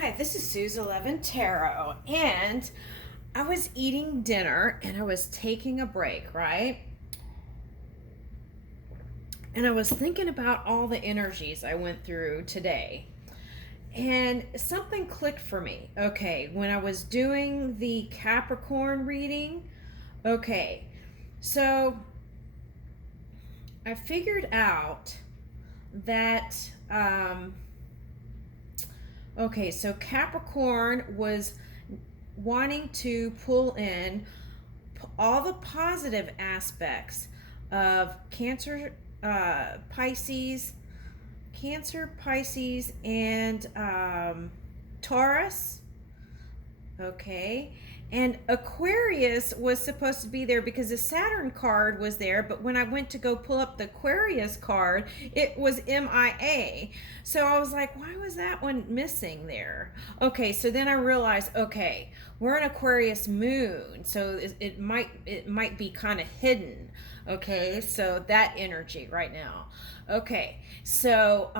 Hi, this is Suze 11 Tarot, and I was eating dinner and I was taking a break, right? And I was thinking about all the energies I went through today, and something clicked for me. Okay, when I was doing the Capricorn reading, okay, so I figured out that, okay, so Capricorn was wanting to pull in all the positive aspects of Pisces, and Taurus. Okay. And Aquarius was supposed to be there because the Saturn card was there, but when I went to go pull up the Aquarius card, it was MIA. So I was like, why was that one missing there? Okay, so then I realized, okay, we're an Aquarius moon, so it might be kind of hidden. Okay, so that energy right now. Okay, so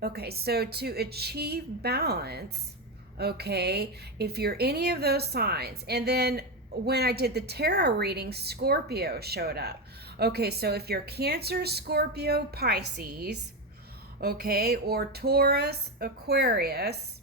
to achieve balance, okay, if you're any of those signs, and then when I did the tarot reading, Scorpio showed up. Okay, so if you're Cancer, Scorpio, Pisces, okay, or Taurus, Aquarius,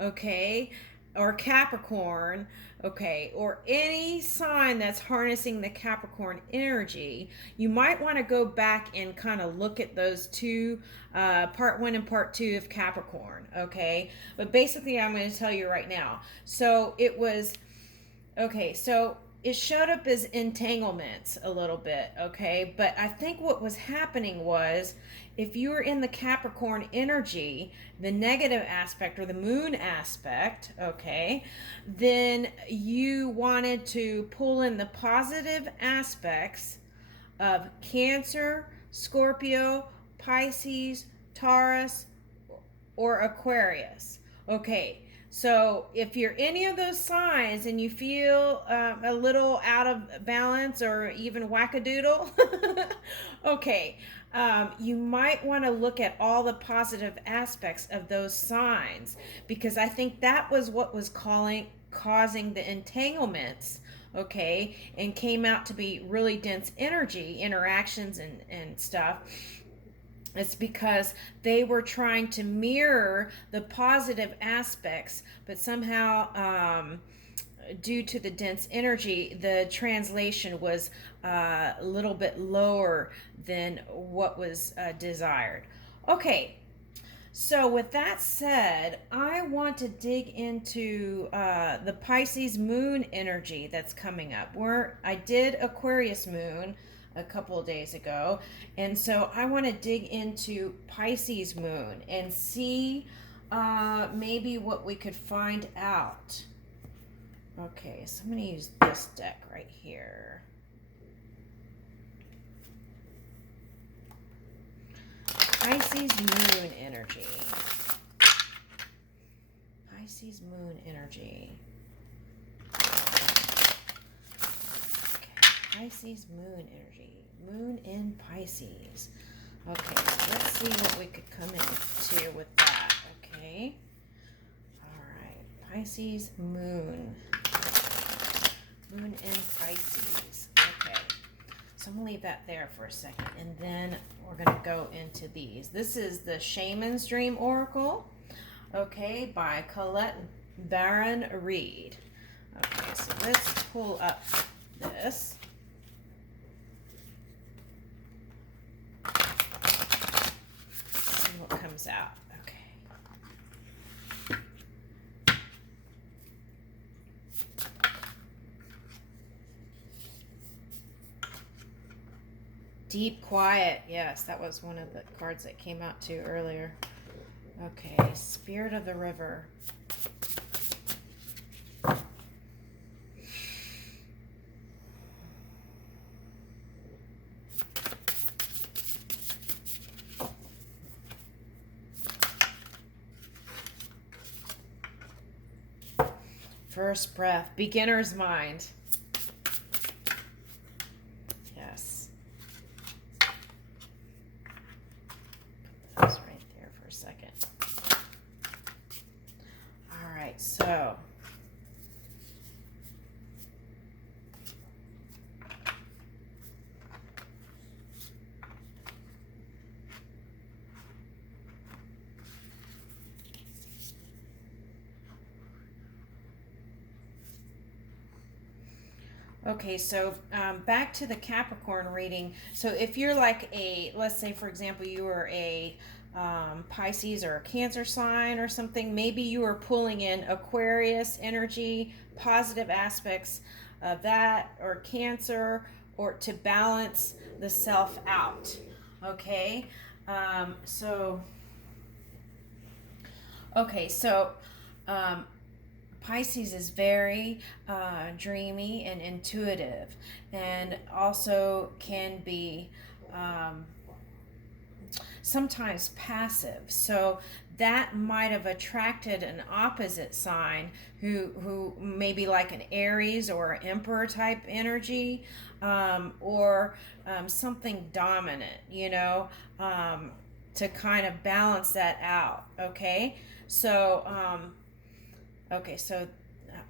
okay, or Capricorn, okay, or any sign that's harnessing the Capricorn energy, you might want to go back and kind of look at those two, part one and part two of Capricorn, okay? But basically, I'm going to tell you right now. So it was, okay, so it showed up as entanglements a little bit, okay? But I think what was happening was if you were in the Capricorn energy, the negative aspect or the moon aspect, okay, then you wanted to pull in the positive aspects of Cancer, Scorpio, Pisces, Taurus, or Aquarius. Okay, so if you're any of those signs and you feel a little out of balance or even wackadoodle, okay, you might want to look at all the positive aspects of those signs, because I think that was what was causing the entanglements, okay, and came out to be really dense energy interactions and stuff. It's because they were trying to mirror the positive aspects, but somehow, due to the dense energy, the translation was a little bit lower than what was desired. Okay, so with that said, I want to dig into the Pisces moon energy that's coming up. Where I did Aquarius moon a couple of days ago, and so I want to dig into Pisces moon and see maybe what we could find out. Okay, so I'm going to use this deck right here. Pisces moon energy. Pisces moon energy. Okay, Pisces moon energy. Moon in Pisces. Okay, so let's see what we could come into with that. Okay. All right. Pisces moon. Moon in Pisces. Okay. So I'm going to leave that there for a second. And then we're going to go into these. This is the Shaman's Dream Oracle. Okay, by Colette Baron Reed. Okay, so let's pull up this. See what comes out. Okay. Deep Quiet. Yes, that was one of the cards that came out too earlier. Okay, Spirit of the River. First breath. Beginner's mind. Yes. Put those right there for a second. So okay, so back to the Capricorn reading. So if you're like let's say for example, you were a Pisces or a Cancer sign or something, maybe you are pulling in Aquarius energy, positive aspects of that, or Cancer, or to balance the self out. Okay, um, so so um, Pisces is very dreamy and intuitive, and also can be um, sometimes passive. So that might have attracted an opposite sign who maybe like an Aries or an Emperor type energy, or something dominant, to kind of balance that out. So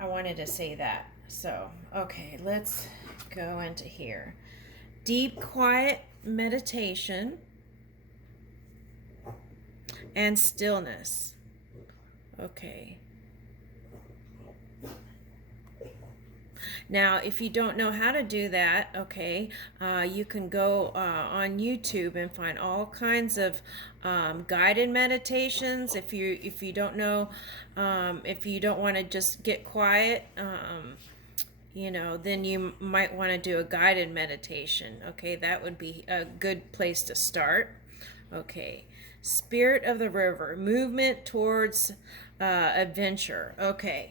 I wanted to say that. So, okay, let's go into here. Deep, quiet meditation and stillness. Okay. Now, if you don't know how to do that, you can go on YouTube and find all kinds of guided meditations. If you don't know, if you don't want to just get quiet, then you might want to do a guided meditation. Okay, that would be a good place to start. Okay, Spirit of the River, movement towards adventure. Okay.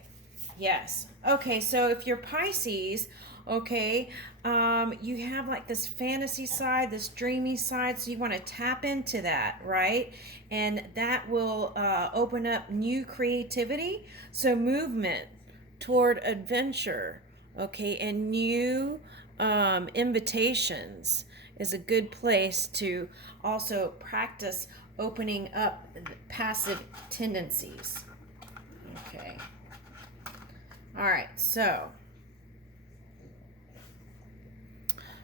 Yes. Okay, so if you're Pisces, you have like this fantasy side, this dreamy side, so you want to tap into that, right? And that will open up new creativity. So movement toward adventure, and new invitations is a good place to also practice opening up passive tendencies. Okay. All right, so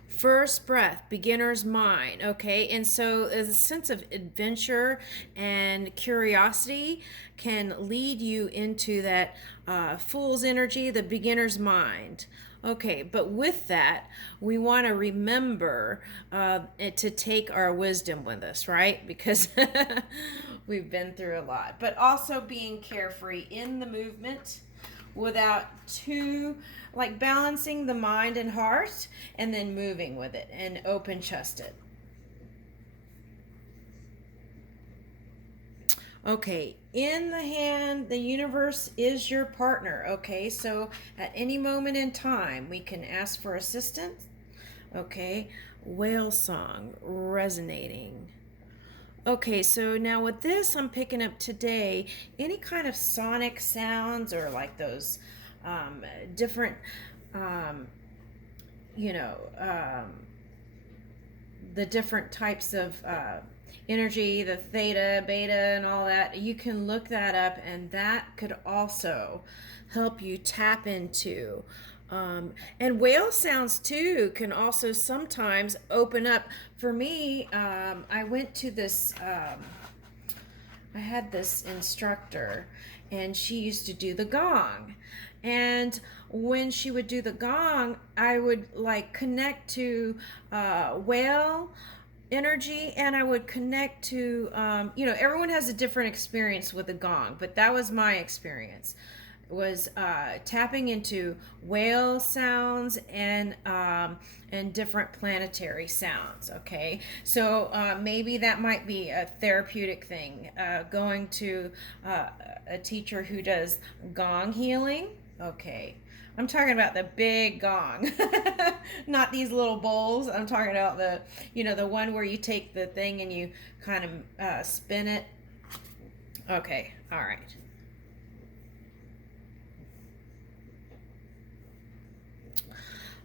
first breath, beginner's mind. Okay, and so a sense of adventure and curiosity can lead you into that fool's energy, the beginner's mind. Okay, but with that, we want to remember to take our wisdom with us, right? Because we've been through a lot. But also being carefree in the movement without too, like, balancing the mind and heart, and then moving with it and open chested. Okay, in the hand, the universe is your partner. Okay, so at any moment in time, we can ask for assistance. Okay, whale song resonating. Okay, so now with this, I'm picking up today any kind of sonic sounds, or like those different, um, you know, the different types of energy, the theta, beta, and all that. You can look that up, and that could also help you tap into. And whale sounds too can also sometimes open up. For me, I went to this, I had this instructor, and she used to do the gong. And when she would do the gong, I would like connect to whale energy, and I would connect to, everyone has a different experience with the gong, but that was my experience, was tapping into whale sounds and different planetary sounds. Okay, so maybe that might be a therapeutic thing, going to a teacher who does gong healing. Okay, I'm talking about the big gong, not these little bowls. I'm talking about the one where you take the thing and you kind of spin it. Okay, all right.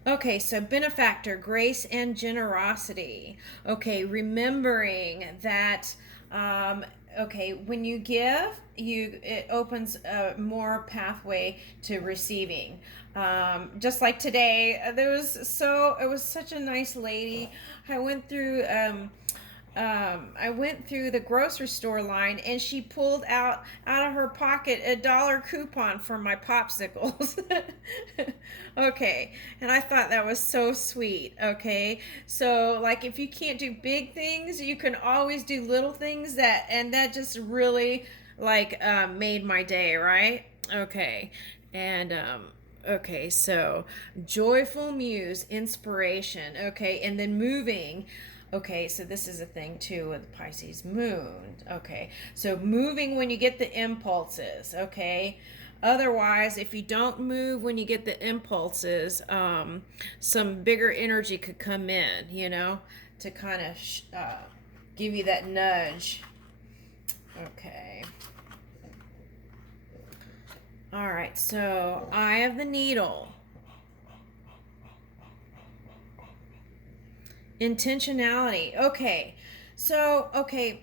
Okay, so benefactor, grace and generosity. Okay, remembering that okay, when you give, it opens a more pathway to receiving. Just like today, it was such a nice lady. I went through I went through the grocery store line, and she pulled out of her pocket a dollar coupon for my popsicles. Okay, and I thought that was so sweet. Okay, so like if you can't do big things, you can always do little things, and that just really like made my day, right? Okay, and okay, so joyful muse, inspiration. Okay, and then moving. Okay, so this is a thing too with Pisces moon. Okay, so moving when you get the impulses. Okay, otherwise, if you don't move when you get the impulses, some bigger energy could come in, you know, to kind of give you that nudge. Okay. All right, so Eye of the Needle. Intentionality. Okay. So, okay,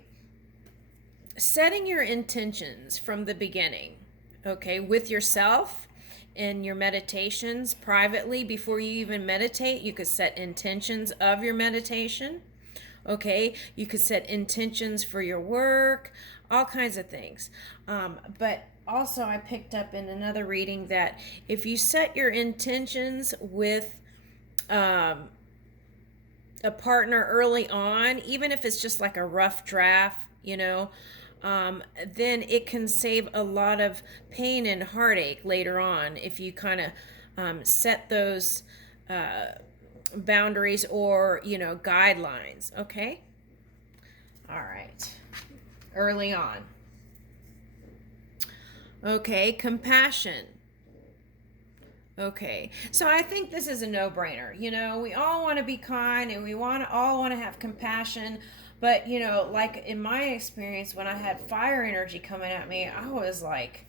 setting your intentions from the beginning, okay, with yourself in your meditations privately before you even meditate. You could set intentions of your meditation. Okay, you could set intentions for your work, all kinds of things. But also, I picked up in another reading that if you set your intentions with a partner early on, even if it's just like a rough draft, you know, then it can save a lot of pain and heartache later on if you kind of set those boundaries or, you know, guidelines. Okay. All right. Early on. Okay. Compassion. Okay, so I think this is a no-brainer. You know, we all want to be kind, and we all want to have compassion, but you know, like in my experience, when I had fire energy coming at me, I was like,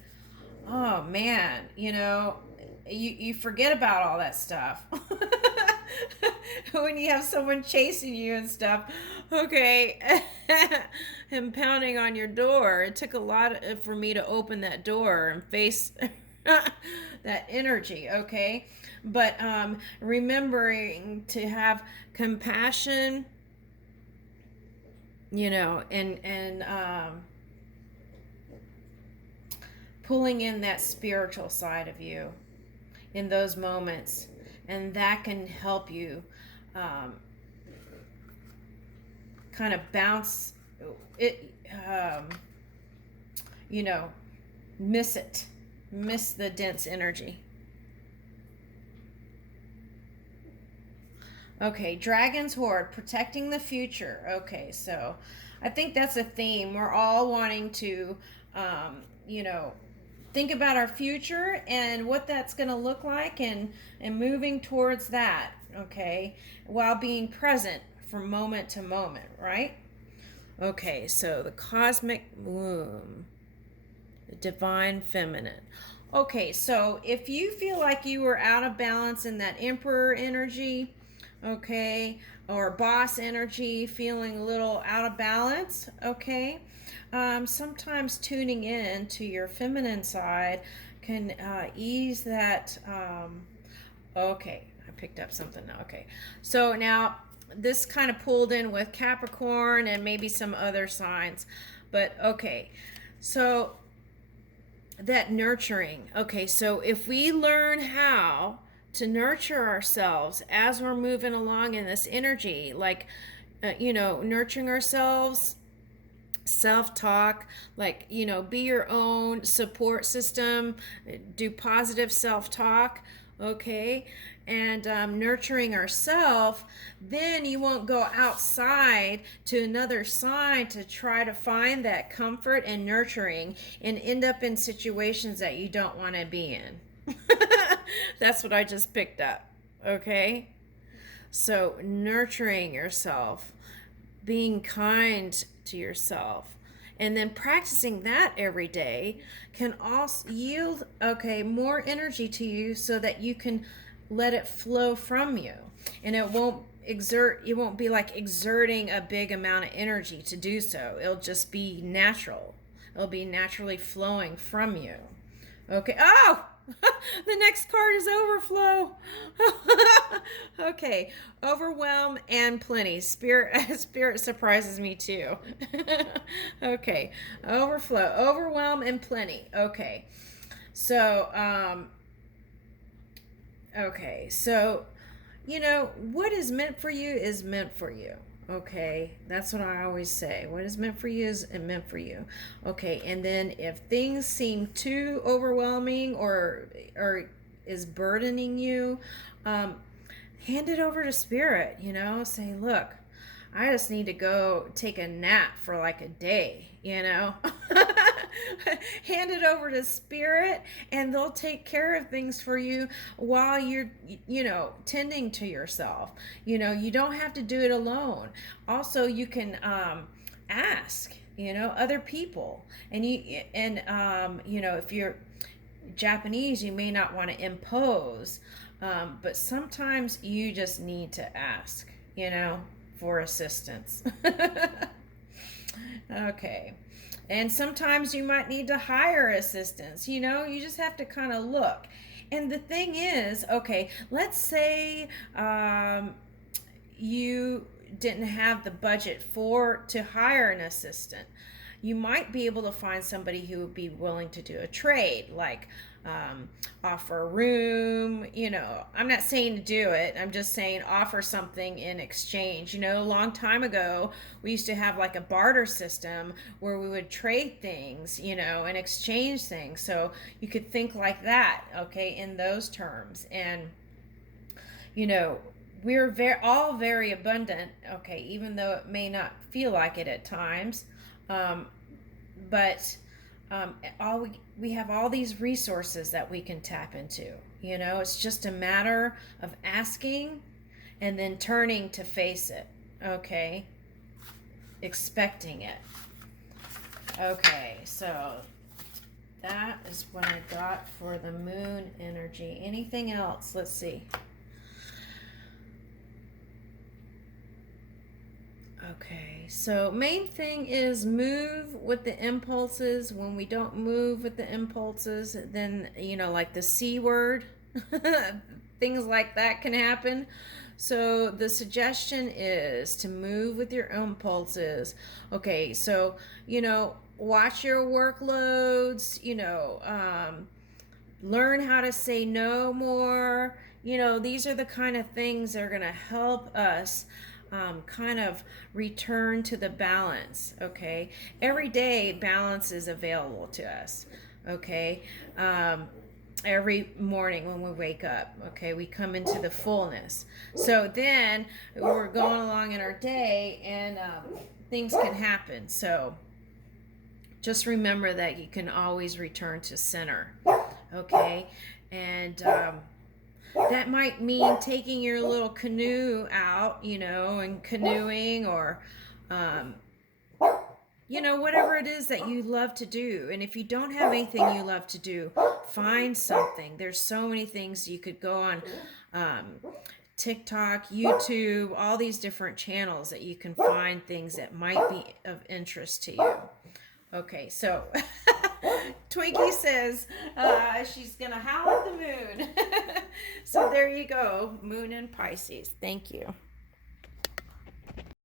oh man, you know, you forget about all that stuff when you have someone chasing you and stuff. Okay, and pounding on your door. It took a lot for me to open that door and face that energy. Okay, but remembering to have compassion, you know, and pulling in that spiritual side of you in those moments, and that can help you kind of bounce it, you know, miss the dense energy. Okay, Dragon's Horde, protecting the future. Okay, so I think that's a theme. We're all wanting to, you know, think about our future and what that's going to look like, and moving towards that. Okay, while being present from moment to moment, right? Okay, so the cosmic womb, the divine feminine. Okay, so if you feel like you were out of balance in that emperor energy, okay, or boss energy, feeling a little out of balance, okay, sometimes tuning in to your feminine side can ease that. Okay, I picked up something now. Okay, so now this kind of pulled in with Capricorn and maybe some other signs, but okay, so that nurturing. Okay, so if we learn how to nurture ourselves as we're moving along in this energy, like, you know, nurturing ourselves, self-talk, like, you know, be your own support system, do positive self-talk, okay, and nurturing ourselves, then you won't go outside to another sign to try to find that comfort and nurturing and end up in situations that you don't want to be in. That's what I just picked up. Okay, so nurturing yourself, being kind to yourself, and then practicing that every day can also yield, okay, more energy to you so that you can let it flow from you, and it won't you won't be like exerting a big amount of energy to do so. It'll just be natural. It'll be naturally flowing from you. Okay. Oh, the next card is overflow. Okay, overwhelm and plenty. Spirit surprises me too. Okay, overflow, overwhelm and plenty. Okay, so okay, so what is meant for you is meant for you. Okay, that's what I always say. What is meant for you is meant for you. Okay, and then if things seem too overwhelming or is burdening you, hand it over to spirit. Say, look, I just need to go take a nap for like a day. Hand it over to spirit, and they'll take care of things for you while you're tending to yourself. You don't have to do it alone. Also, you can ask other people, and if you're Japanese, you may not want to impose, but sometimes you just need to ask for assistance. Okay. And sometimes you might need to hire assistance. You just have to kind of look. And the thing is, okay, let's say you didn't have the budget to hire an assistant. You might be able to find somebody who would be willing to do a trade, like offer a room. I'm not saying to do it. I'm just saying offer something in exchange. A long time ago, we used to have like a barter system where we would trade things, and exchange things. So you could think like that, okay, in those terms. And, we're all very abundant, okay, even though it may not feel like it at times. But we have all these resources that we can tap into. It's just a matter of asking and then turning to face it. Okay, expecting it. Okay, so that is what I got for the moon energy. Anything else? Let's see. Okay, so main thing is move with the impulses. When we don't move with the impulses, then, like the C word, things like that can happen. So the suggestion is to move with your impulses. Okay, so, watch your workloads, learn how to say no more. These are the kind of things that are going to help us kind of return to the balance. Okay, every day balance is available to us. Okay, every morning when we wake up, okay, we come into the fullness. So then we're going along in our day, and things can happen. So just remember that you can always return to center. Okay, and that might mean taking your little canoe out, and canoeing, or, whatever it is that you love to do. And if you don't have anything you love to do, find something. There's so many things you could go on, TikTok, YouTube, all these different channels that you can find things that might be of interest to you. Okay, so Twinkie says she's going to howl at the moon. So there you go, moon in Pisces. Thank you.